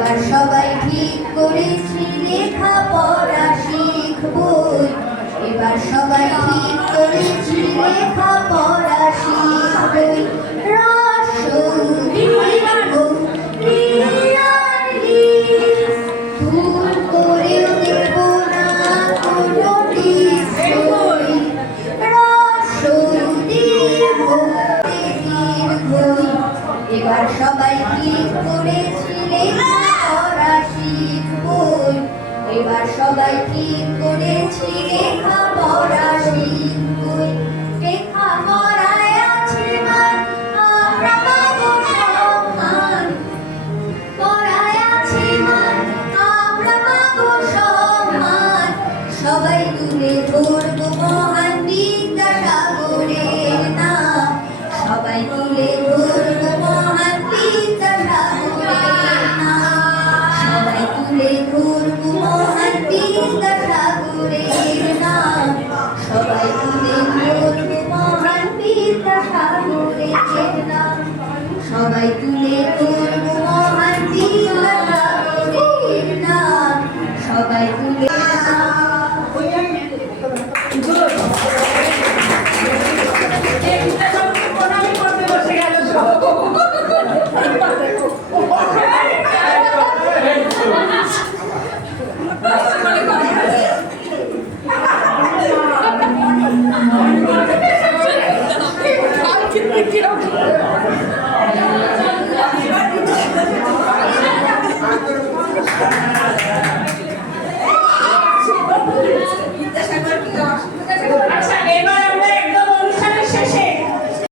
এবার সবাই ঠিক করেছি লেখাপড়া শিখবই। এবার সবাই ঠিক করেছি লেখাপড়া শিখবই। ভুল করেও দেব না কোনো নিশ্চয়। এবার সবাই ঠিক করেছি লেখাপড়া শিখবই। এবার সবাই ঠিক করেছি লেখাপড়া শিখবই। লেখাপড়ায় আছে মান, আমরা পাবো সম্মান। পড়ায় আছে মান, আমরা পাবো সম্মান। সবাই তুলে ধরবো মহান বিদ্যাসাগরের নাম। সবাই তুলে ধরবো মহান বিদ্যাসাগরের নাম। সবাই তুলে ধরবো মহান বিদ্যাসাগরের নাম। সবাই তুলে ধরবো মহান বিদ্যাসাগরের নাম। সবাই তুলে ধরবো মহান বিদ্যাসাগরের নাম। সবাই তুলে Thank you.